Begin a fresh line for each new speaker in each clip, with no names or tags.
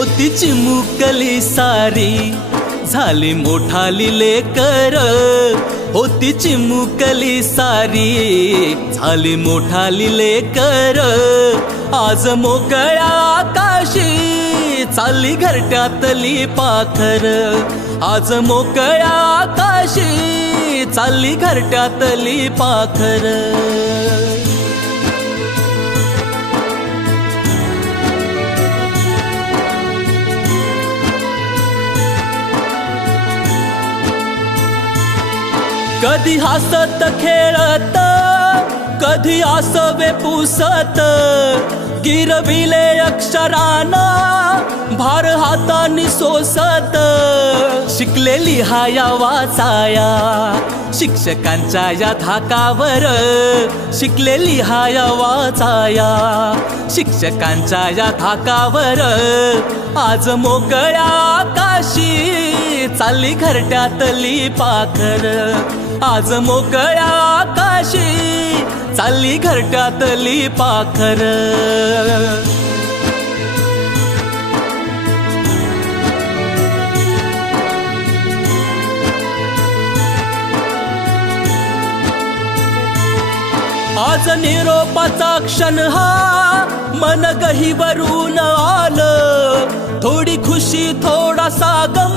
होती चिमुकली सारी झाली मोठाली लेकर. होती चिमुकली सारी झाली मोठाली लेकर. आज मोकळ्या आकाशी चालली घरट्यातली पाखर. आज मोकळ्या आकाशी चालली घरट्यातली पाखर. कधी हसत खेळत कधी आसवे पुसत. गिरविले अक्षराना भार हातानी सोसत. शिकलेली हाया वाचाया शिक्षकांच्या या धाकावर. शिकलेली हाया वाचाया शिक्षकांच्या या धाकावर. आज मोकळ्या आकाशी चालली घरट्यातली पाखर. आज मोकळ्या आकाशी चालली घरट्यातली पाखर. आज निरोपाचा क्षण हा मन गहीवरून आलं. थोडी खुशी थोडासा गम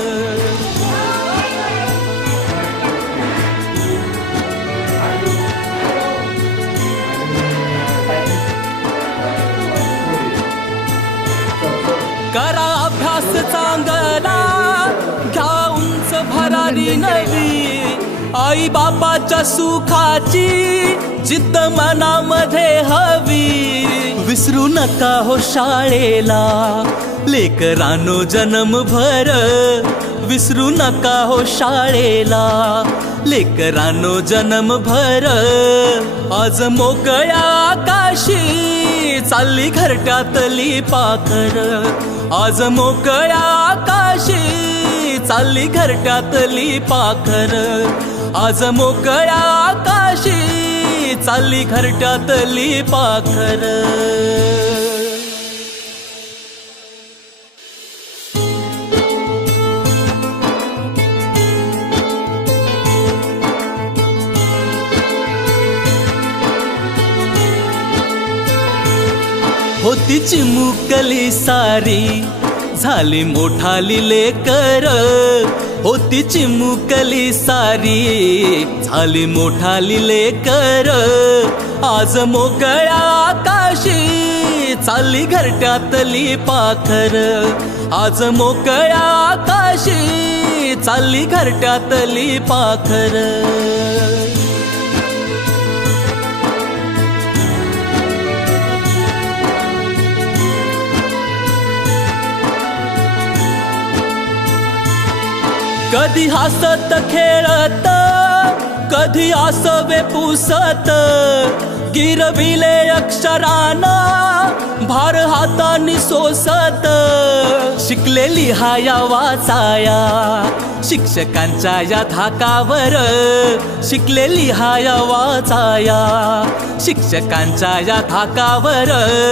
चांगला घ्या उंच भरारी नवी? आई बापाच्या सुखाची जिद्द मनामध्ये हवी. विसरू नका हो शाळेला लेकरानो जन्मभर. विसरू नका हो शाळेला लेकरानो जन्मभर. आज मोकळ्या आकाशी चालली घरट्यातली पाखर. आज मोकळ्या आकाशी चालली घरट्यातली पाखर. आज मोकळ्या आकाशी चालली घरट्यातली पाखर. होती चिमुकली सारी झाली मोठाली लेकर. होती चिमुकली सारी झाली मोठाली लेकर. आज मोकळ्या आकाशी चालली घरट्यातली पाखर. आज मोकळ्या आकाशी चालली घरट्यातली पाखर. कधी हसत खेळत कधी आसवे पुसत गिरविले अक्षराना भार हातानी सोसत. शिकलेली हाया वाचाया शिक्षकांच्या या धाकावर. शिकलेली हाया वाचाया शिक्षकांच्या या धाकावर.